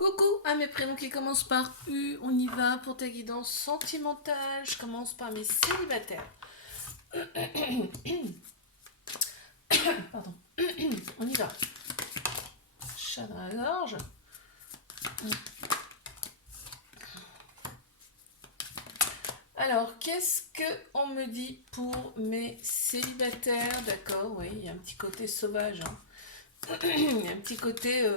Coucou à mes prénoms qui commencent par U, on y va pour ta guidance sentimentale. Je commence par mes célibataires. Pardon, on y va. Chat dans la gorge. Alors, qu'est-ce que on me dit pour mes célibataires? D'accord, oui, il y a un petit côté sauvage, hein. Il y a un petit côté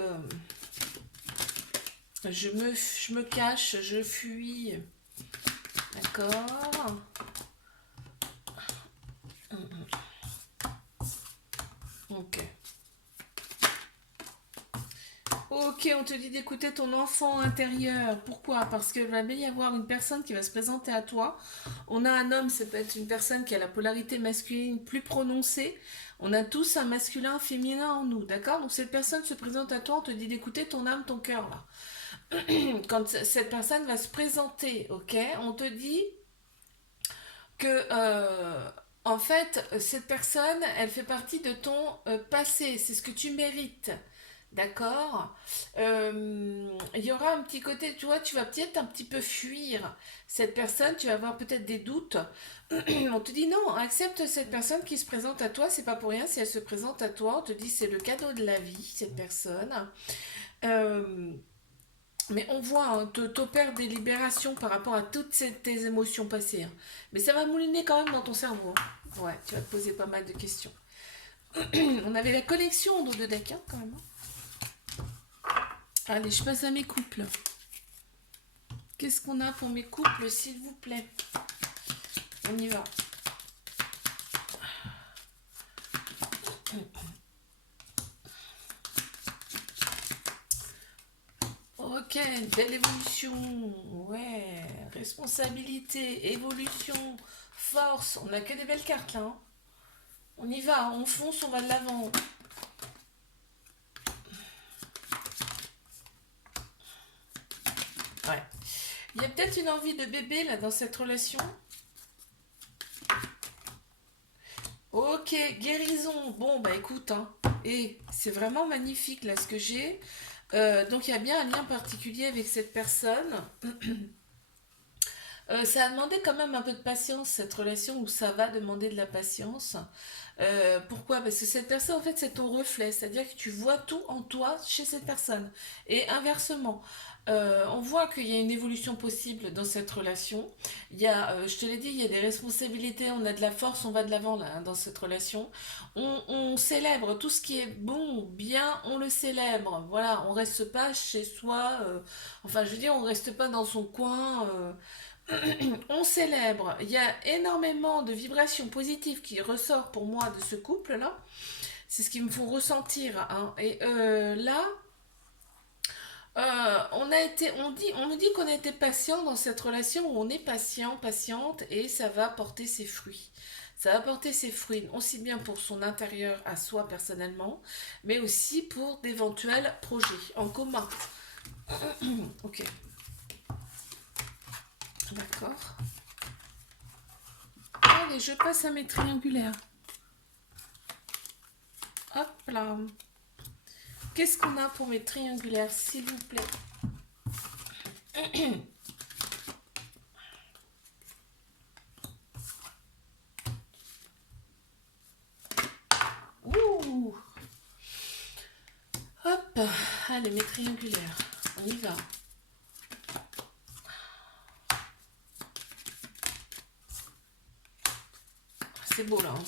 je me cache, je fuis. D'accord. Ok. Ok, on te dit d'écouter ton enfant intérieur. Pourquoi? Parce qu'il va bien y avoir une personne qui va se présenter à toi. On a un homme, ça peut être une personne qui a la polarité masculine plus prononcée. On a tous un masculin, un féminin en nous, d'accord? Donc cette personne se présente à toi, on te dit d'écouter ton âme, ton cœur, là. Quand cette personne va se présenter, ok? On te dit que, en fait, cette personne, elle fait partie de ton passé. C'est ce que tu mérites. D'accord. Il y aura un petit côté, tu vois, tu vas peut-être un petit peu fuir cette personne, tu vas avoir peut-être des doutes. On te dit non, accepte cette personne qui se présente à toi, c'est pas pour rien si elle se présente à toi, on te dit c'est le cadeau de la vie, cette personne. Euh, mais on voit, hein, t'opères des libérations par rapport à toutes tes émotions passées, hein. Mais ça va mouliner quand même dans ton cerveau, hein. Ouais, tu vas te poser pas mal de questions. On avait la collection de decks, hein, quand même, hein. Allez, je passe à mes couples. Qu'est-ce qu'on a pour mes couples, s'il vous plaît? On y va. Ok, belle évolution. Ouais, responsabilité, évolution, force. On a que des belles cartes là, hein. On y va, on fonce, on va de l'avant. Ouais. Il y a peut-être une envie de bébé là dans cette relation. Ok, guérison. Bon, bah écoute, hein. Et c'est vraiment magnifique là ce que j'ai. Donc il y a bien un lien particulier avec cette personne. Ça a demandé quand même un peu de patience, cette relation, où ça va demander de la patience. Pourquoi? Parce que cette personne, en fait, c'est ton reflet, c'est-à-dire que tu vois tout en toi chez cette personne. Et inversement, on voit qu'il y a une évolution possible dans cette relation. Il y a, je te l'ai dit, il y a des responsabilités, on a de la force, on va de l'avant là, hein, dans cette relation. On célèbre tout ce qui est bon, bien, on le célèbre. Voilà, on reste pas chez soi. Enfin, je veux dire, on reste pas dans son coin. On célèbre. Il y a énormément de vibrations positives qui ressortent pour moi de ce couple-là. C'est ce qui me font ressentir, hein. Et là, on nous dit qu'on a été patient dans cette relation où on est patient, patiente, et ça va porter ses fruits. Ça va porter ses fruits, aussi bien pour son intérieur à soi personnellement, mais aussi pour d'éventuels projets en commun. Ok, d'accord. Allez, je passe à mes triangulaires. Hop là. Qu'est-ce qu'on a pour mes triangulaires, s'il vous plaît? Ouh. Hop. Allez, mes triangulaires. On y va. C'est beau là, hein.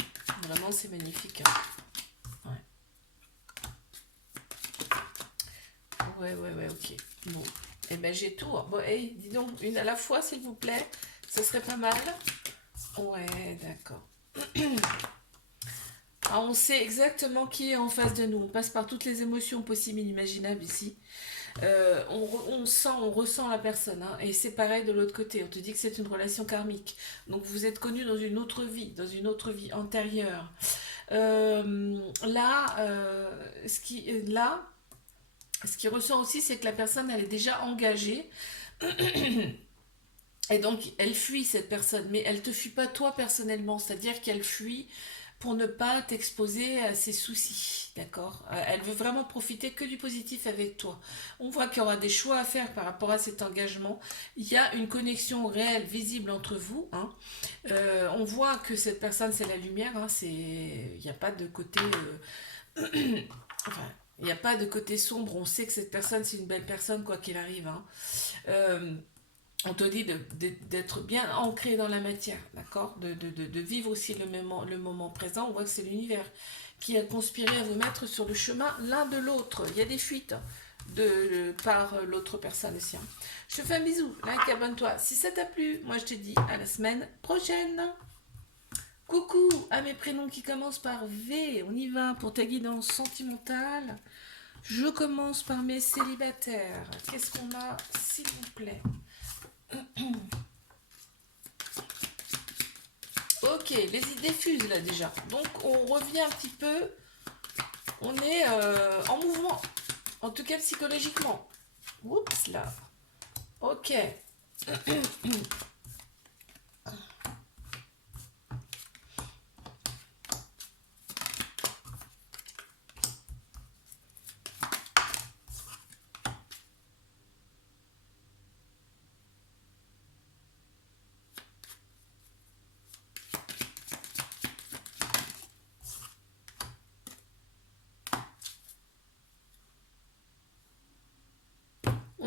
Vraiment, c'est magnifique, hein. Ouais. Ouais, ok. Bon. Eh ben, j'ai tout, hein. Bon, hey, dis donc, une à la fois, s'il vous plaît. Ça serait pas mal. Ouais, d'accord. Ah, on sait exactement qui est en face de nous. On passe par toutes les émotions possibles et inimaginables ici. On sent, on ressent la personne, hein. Et c'est pareil de l'autre côté. On te dit que c'est une relation karmique. Donc vous êtes connus dans une autre vie antérieure. Là, ce qui ressent aussi, c'est que la personne, elle est déjà engagée. Et donc, elle fuit cette personne, mais elle te fuit pas toi personnellement, c'est-à-dire qu'elle fuit. pour ne pas t'exposer à ses soucis, d'accord? Elle veut vraiment profiter que du positif avec toi. On voit qu'il y aura des choix à faire par rapport à cet engagement. Il y a une connexion réelle, visible entre vous, hein. On voit que cette personne, c'est la lumière, hein, il n'y a pas de côté, enfin, il n'y a pas de côté sombre. On sait que cette personne, c'est une belle personne, quoi qu'il arrive, hein. Euh, on te dit d'être bien ancré dans la matière, d'accord, de vivre aussi le moment présent. On voit que c'est l'univers qui a conspiré à vous mettre sur le chemin l'un de l'autre. Il y a des fuites par l'autre personne aussi, hein. Je te fais un bisou, like, abonne-toi. Si ça t'a plu, moi je te dis à la semaine prochaine. Coucou à mes prénoms qui commencent par V. On y va pour ta guidance sentimentale. Je commence par mes célibataires. Qu'est-ce qu'on a, s'il vous plaît? Ok, les idées fusent là déjà. Donc on revient un petit peu. On est en mouvement. En tout cas psychologiquement. Oups là. Ok.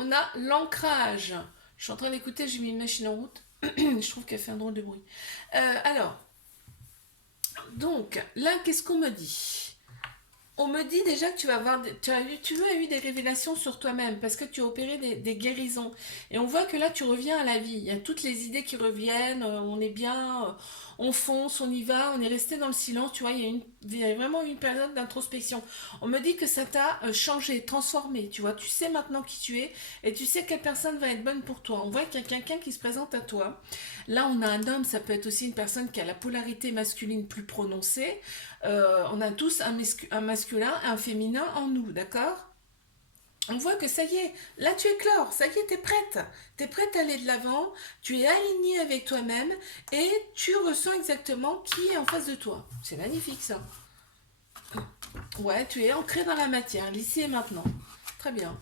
On a l'ancrage. Je suis en train d'écouter, j'ai mis une machine en route. Je trouve qu'elle fait un drôle de bruit. Alors, donc, là, qu'est-ce qu'on me dit? On me dit déjà que tu vas avoir, tu as eu des révélations sur toi-même parce que tu as opéré des guérisons. Et on voit que là, tu reviens à la vie. Il y a toutes les idées qui reviennent. On est bien, on fonce, on y va. On est resté dans le silence. Tu vois, il y a vraiment une période d'introspection. On me dit que ça t'a changé, transformé. Tu vois, tu sais maintenant qui tu es et tu sais quelle personne va être bonne pour toi. On voit qu'il y a quelqu'un qui se présente à toi. Là, on a un homme. Ça peut être aussi une personne qui a la polarité masculine plus prononcée. On a tous un masculin et un féminin en nous, d'accord? On voit que ça y est, là tu éclores, ça y est, t'es prête à aller de l'avant, tu es aligné avec toi-même et tu ressens exactement qui est en face de toi. C'est magnifique ça. Ouais, tu es ancré dans la matière, l'ici et maintenant. Très bien.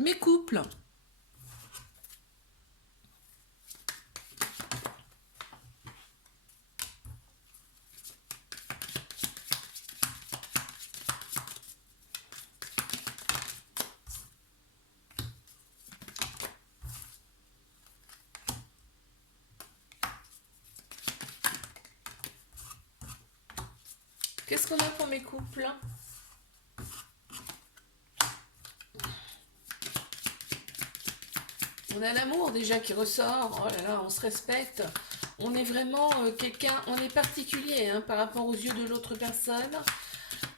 Mes couples. Qu'est-ce qu'on a pour mes couples? On a l'amour déjà qui ressort. Oh là là, on se respecte. On est vraiment quelqu'un, on est particulier hein, par rapport aux yeux de l'autre personne.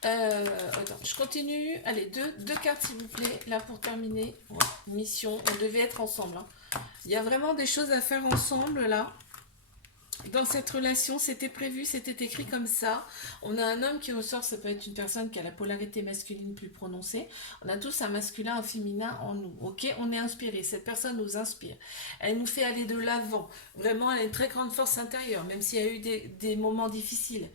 Attends, je continue. Allez, deux cartes s'il vous plaît, là pour terminer. Ouais, mission, on devait être ensemble, hein. Il y a vraiment des choses à faire ensemble là. Dans cette relation, c'était prévu, c'était écrit comme ça. On a un homme qui ressort, ça peut être une personne qui a la polarité masculine plus prononcée. On a tous un masculin, un féminin en nous. Ok, on est inspiré. Cette personne nous inspire. Elle nous fait aller de l'avant. Vraiment, elle a une très grande force intérieure, même s'il y a eu des moments difficiles.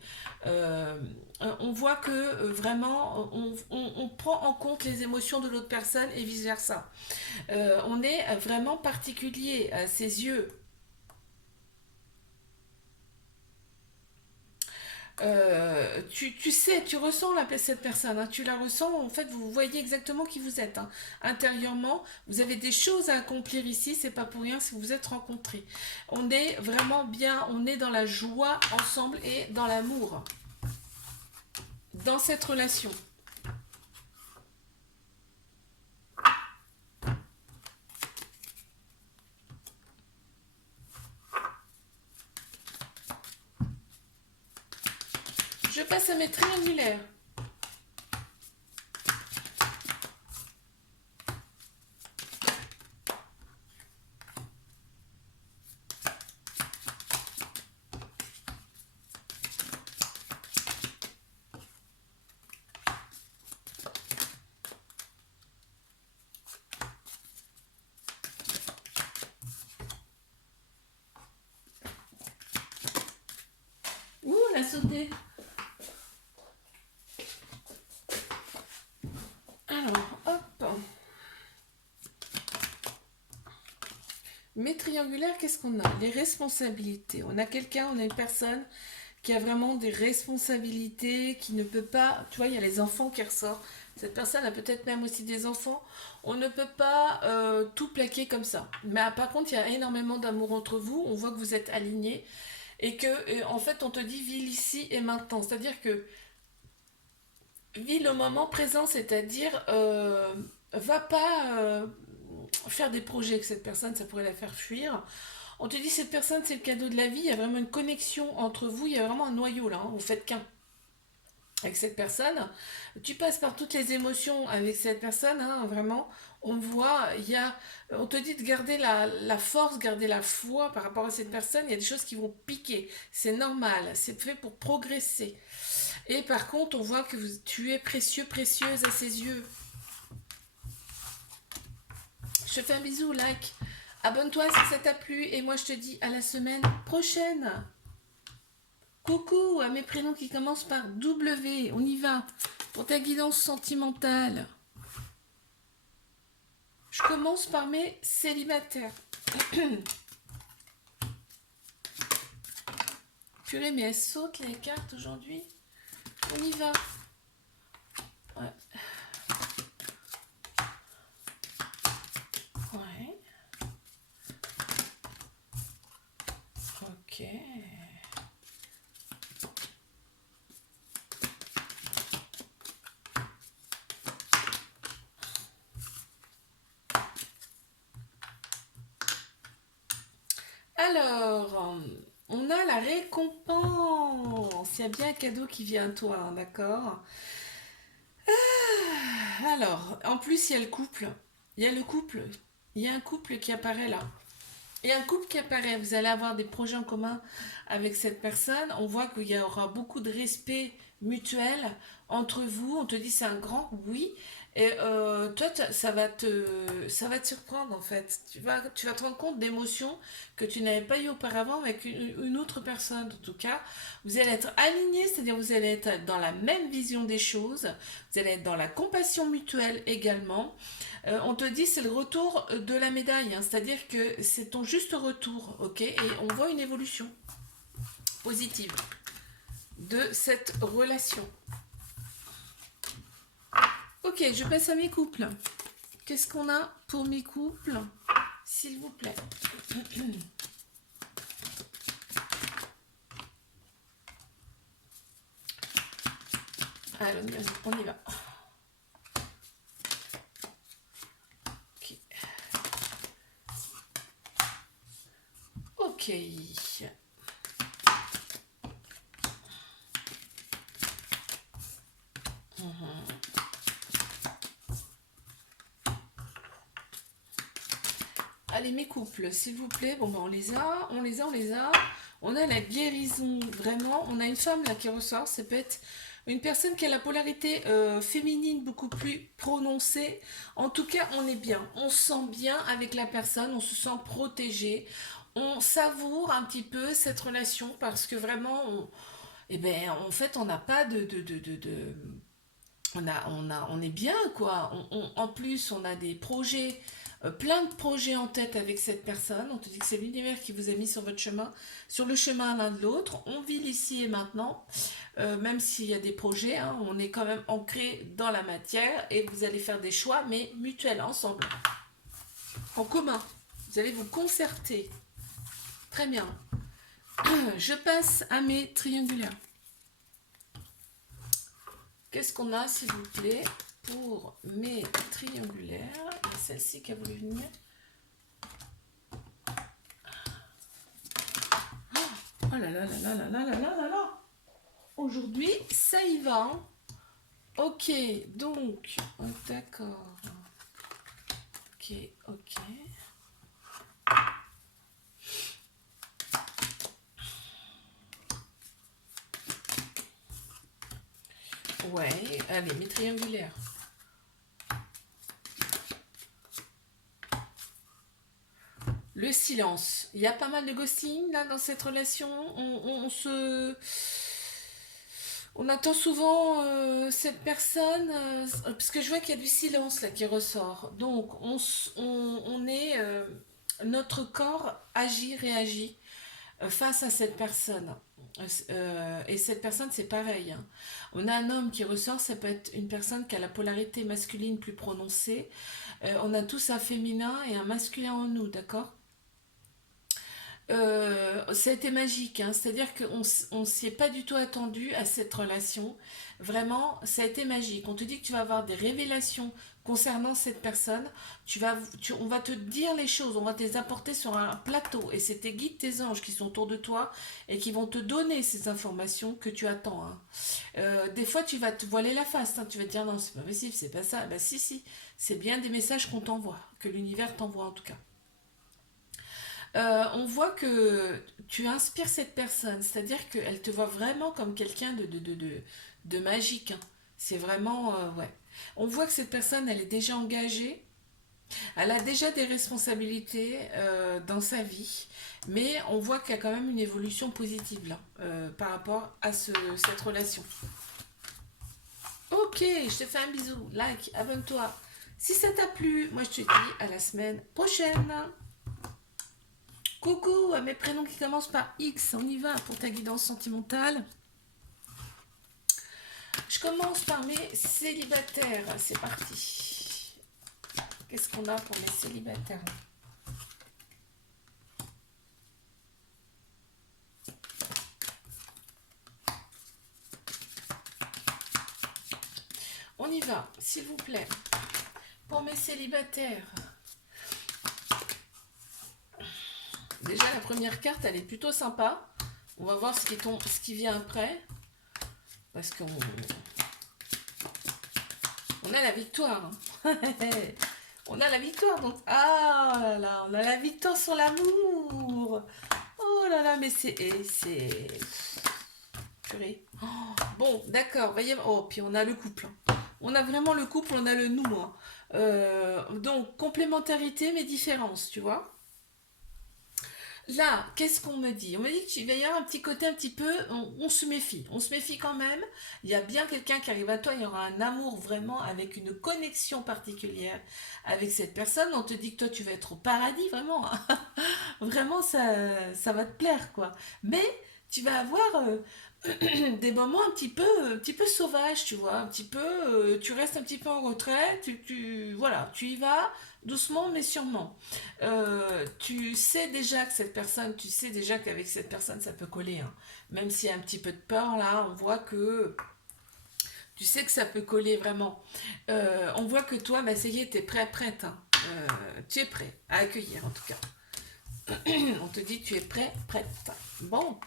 Euh, on voit que vraiment, on prend en compte les émotions de l'autre personne et vice versa. On est vraiment particulier à ses yeux. Tu sais, tu ressens cette personne, hein, tu la ressens, en fait, vous voyez exactement qui vous êtes, hein. Intérieurement, vous avez des choses à accomplir ici, c'est pas pour rien si vous vous êtes rencontrés. On est vraiment bien, on est dans la joie ensemble et dans l'amour, dans cette relation. Je passe à mes triangulaires. sauté. Alors, hop. Mais triangulaire, qu'est-ce qu'on a? Les responsabilités. On a quelqu'un, on a une personne qui a vraiment des responsabilités, qui ne peut pas... Tu vois, il y a les enfants qui ressortent. Cette personne a peut-être même aussi des enfants. On ne peut pas tout plaquer comme ça. Mais par contre, il y a énormément d'amour entre vous. On voit que vous êtes alignés. Et que, en fait, on te dit, vis l'ici et maintenant. C'est-à-dire que vis le moment présent, c'est-à-dire va pas faire des projets avec cette personne, ça pourrait la faire fuir. On te dit cette personne c'est le cadeau de la vie, il y a vraiment une connexion entre vous, il y a vraiment un noyau là, hein, vous faites qu'un avec cette personne. Tu passes par toutes les émotions avec cette personne, hein, vraiment. On voit, on te dit de garder la force, garder la foi par rapport à cette personne. Il y a des choses qui vont piquer, c'est normal, c'est fait pour progresser. Et par contre, on voit que tu es précieux, précieuse à ses yeux. Je te fais un bisou, like. Abonne-toi si ça t'a plu. Et moi, je te dis à la semaine prochaine. Coucou à mes prénoms qui commencent par W. On y va. Pour ta guidance sentimentale. Je commence par mes célibataires. Purée, mais elles sautent les cartes aujourd'hui. On y va. Ouais. Ouais. Ok. Alors, on a la récompense. Il y a bien un cadeau qui vient à toi, hein, d'accord? Alors, en plus, il y a le couple. Il y a le couple. Il y a un couple qui apparaît là. Il y a un couple qui apparaît. Vous allez avoir des projets en commun avec cette personne. On voit qu'il y aura beaucoup de respect mutuel entre vous. On te dit c'est un grand oui. Et toi, ça va te surprendre en fait. Tu vas te rendre compte d'émotions que tu n'avais pas eu auparavant avec une autre personne. En tout cas, vous allez être alignés, c'est-à-dire vous allez être dans la même vision des choses. Vous allez être dans la compassion mutuelle également. On te dit c'est le retour de la médaille, hein, c'est-à-dire que c'est ton juste retour, ok? Et on voit une évolution positive de cette relation. Ok, je passe à mes couples. Qu'est-ce qu'on a pour mes couples? S'il vous plaît. Allez, on y va. Ok. Ok. Allez, mes couples, s'il vous plaît. Bon, ben, on les a. On a la guérison, vraiment. On a une femme là qui ressort. Ça peut être une personne qui a la polarité féminine beaucoup plus prononcée. En tout cas, on est bien. On se sent bien avec la personne. On se sent protégé. On savoure un petit peu cette relation parce que vraiment, eh ben, en fait, on n'a pas on est bien, quoi. En plus, on a des projets, plein de projets en tête avec cette personne. On te dit que c'est l'univers qui vous a mis sur votre chemin, sur le chemin l'un de l'autre. On vit l'ici et maintenant, même s'il y a des projets, hein, on est quand même ancré dans la matière et vous allez faire des choix, mais mutuels, ensemble, en commun. Vous allez vous concerter. Très bien. Je passe à mes triangulaires. Qu'est-ce qu'on a, s'il vous plaît, pour mes triangulaires? Il y a celle-ci qui a voulu venir. Oh là là là là là là là là là là. Aujourd'hui, ça y va. Hein. Ok, donc, oh, d'accord. Ok, ok. Ouais, allez, mes triangulaires. Le silence. Il y a pas mal de ghosting là dans cette relation. On se... On attend souvent cette personne, parce que je vois qu'il y a du silence là qui ressort. Donc on est, notre corps agit, réagit face à cette personne. Et cette personne, c'est pareil, hein. On a un homme qui ressort, ça peut être une personne qui a la polarité masculine plus prononcée. On a tous un féminin et un masculin en nous, d'accord? Ça a été magique, hein. C'est-à-dire qu'on ne s'y est pas du tout attendu à cette relation. Vraiment, ça a été magique. On te dit que tu vas avoir des révélations concernant cette personne. On va te dire les choses, on va te les apporter sur un plateau. Et c'est tes guides, tes anges qui sont autour de toi et qui vont te donner ces informations que tu attends, hein. Des fois, tu vas te voiler la face, hein. Tu vas te dire non, c'est pas possible, c'est pas ça. Bah si, si, c'est bien des messages qu'on t'envoie, que l'univers t'envoie en tout cas. On voit que tu inspires cette personne, c'est-à-dire qu'elle te voit vraiment comme quelqu'un de magique, hein. C'est vraiment, ouais. On voit que cette personne, elle est déjà engagée, elle a déjà des responsabilités dans sa vie, mais on voit qu'il y a quand même une évolution positive là, par rapport à cette relation. Ok, je te fais un bisou, like, abonne-toi. Si ça t'a plu, moi je te dis à la semaine prochaine. Coucou à mes prénoms qui commencent par X, on y va pour ta guidance sentimentale. Je commence par mes célibataires, c'est parti. Qu'est-ce qu'on a pour mes célibataires? On y va, s'il vous plaît. Pour mes célibataires. Déjà, la première carte, elle est plutôt sympa. On va voir ce qui vient après. Parce qu'on on a la victoire, hein. On a la victoire, donc... Ah là là, on a la victoire sur l'amour. Oh là là, mais c'est... Purée. Oh, bon, d'accord. Voyez... Oh, puis on a le couple, hein. On a vraiment le couple, on a le nous, hein. Donc, complémentarité, mais différence, tu vois. Là, qu'est-ce qu'on me dit? On me dit qu'il va y avoir un petit côté un petit peu, on se méfie. On se méfie quand même. Il y a bien quelqu'un qui arrive à toi, il y aura un amour vraiment avec une connexion particulière avec cette personne. On te dit que toi tu vas être au paradis, vraiment. Vraiment, ça va te plaire, quoi. Mais tu vas avoir des moments un petit peu sauvages, tu vois. Un petit peu, tu restes un petit peu en retrait. Voilà, tu y vas doucement mais sûrement. Tu sais déjà que cette personne, tu sais déjà qu'avec cette personne ça peut coller, hein. Même s'il y a un petit peu de peur là, on voit que tu sais que ça peut coller vraiment. On voit que toi, bah, ça y est, t'es prêt, prête, hein. Tu es prêt à accueillir en tout cas. On te dit que tu es prêt, prête. Bon,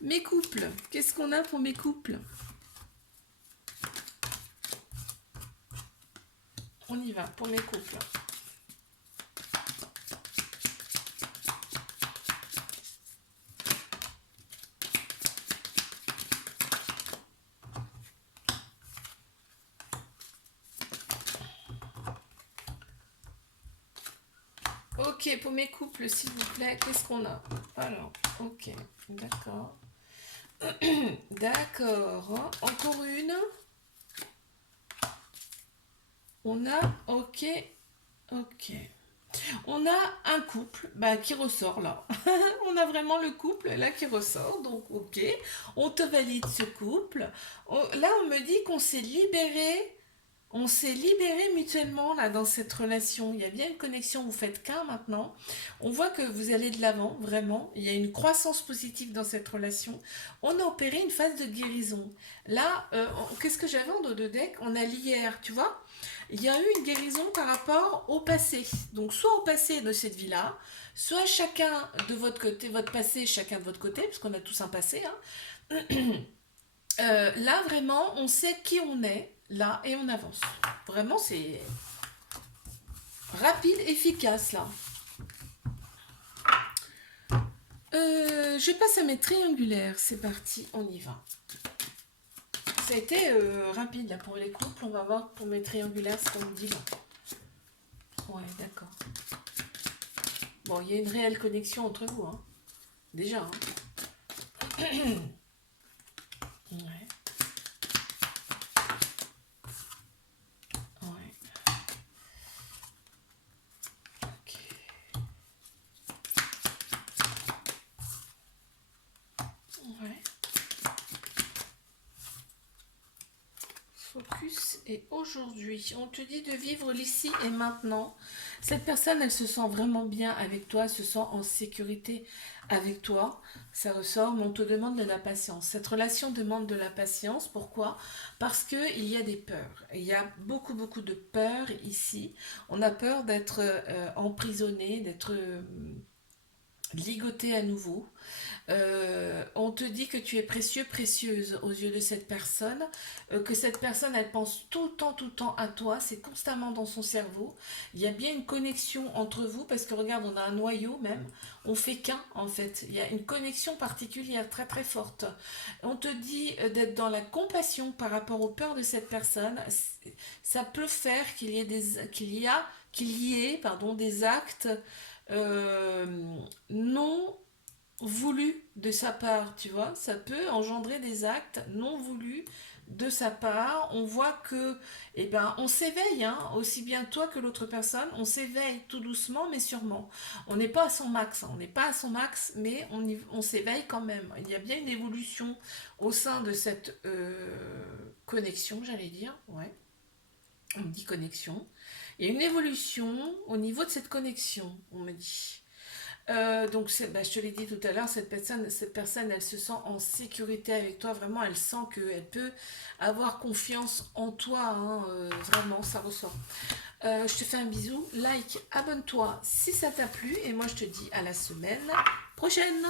mes couples, qu'est-ce qu'on a pour mes couples? On y va pour mes couples. Ok, pour mes couples, s'il vous plaît, qu'est-ce qu'on a? Alors, ok, d'accord. D'accord. Encore une. On a, ok, ok. On a un couple bah, qui ressort là. On a vraiment le couple là qui ressort. Donc, ok. On te valide ce couple. Là, on me dit qu'on s'est libéré. On s'est libéré mutuellement là dans cette relation. Il y a bien une connexion, vous faites qu'un maintenant. On voit que vous allez de l'avant, vraiment. Il y a une croissance positive dans cette relation. On a opéré une phase de guérison. Là, qu'est-ce que j'avais en dos de deck? On a l'hier, tu vois? Il y a eu une guérison par rapport au passé. Donc soit au passé de cette vie-là, soit chacun de votre côté, votre passé, chacun de votre côté, parce qu'on a tous un passé, hein. Là, vraiment, on sait qui on est, là, et on avance. Vraiment, c'est rapide, efficace, là. Je passe à mes triangulaires. C'est parti, on y va. Ça a été rapide, là, pour les couples. On va voir pour mes triangulaires ce qu'on me dit, là. Ouais, d'accord. Bon, il y a une réelle connexion entre vous, hein. Déjà, hein. Ouais, ouais, ok. Ouais. Focus et aujourd'hui, on te dit de vivre l'ici et maintenant. Cette personne, elle se sent vraiment bien avec toi, elle se sent en sécurité avec toi. Ça ressort, mais on te demande de la patience. Cette relation demande de la patience. Pourquoi? Parce que il y a des peurs. Il y a beaucoup, beaucoup de peurs ici. On a peur d'être emprisonné, d'être ligoté à nouveau. On te dit que tu es précieux, précieuse aux yeux de cette personne, que cette personne, elle pense tout le temps à toi, c'est constamment dans son cerveau. Il y a bien une connexion entre vous, parce que regarde, on a un noyau même, on fait qu'un en fait. Il y a une connexion particulière très très forte. On te dit d'être dans la compassion par rapport aux peurs de cette personne. Ça peut faire qu'il y ait pardon, des actes euh, non voulu de sa part, tu vois, ça peut engendrer des actes non voulus de sa part. On voit que, eh ben, on s'éveille, hein, aussi bien toi que l'autre personne, on s'éveille tout doucement mais sûrement. On n'est pas à son max, hein, on n'est pas à son max, mais on s'éveille quand même. Il y a bien une évolution au sein de cette connexion, j'allais dire, ouais, on me dit connexion. Il y a une évolution au niveau de cette connexion, on me dit. Donc, bah, je te l'ai dit tout à l'heure, cette personne, elle se sent en sécurité avec toi. Vraiment, elle sent qu'elle peut avoir confiance en toi. Hein, vraiment, ça ressort. Je te fais un bisou. Like, abonne-toi si ça t'a plu. Et moi, je te dis à la semaine prochaine.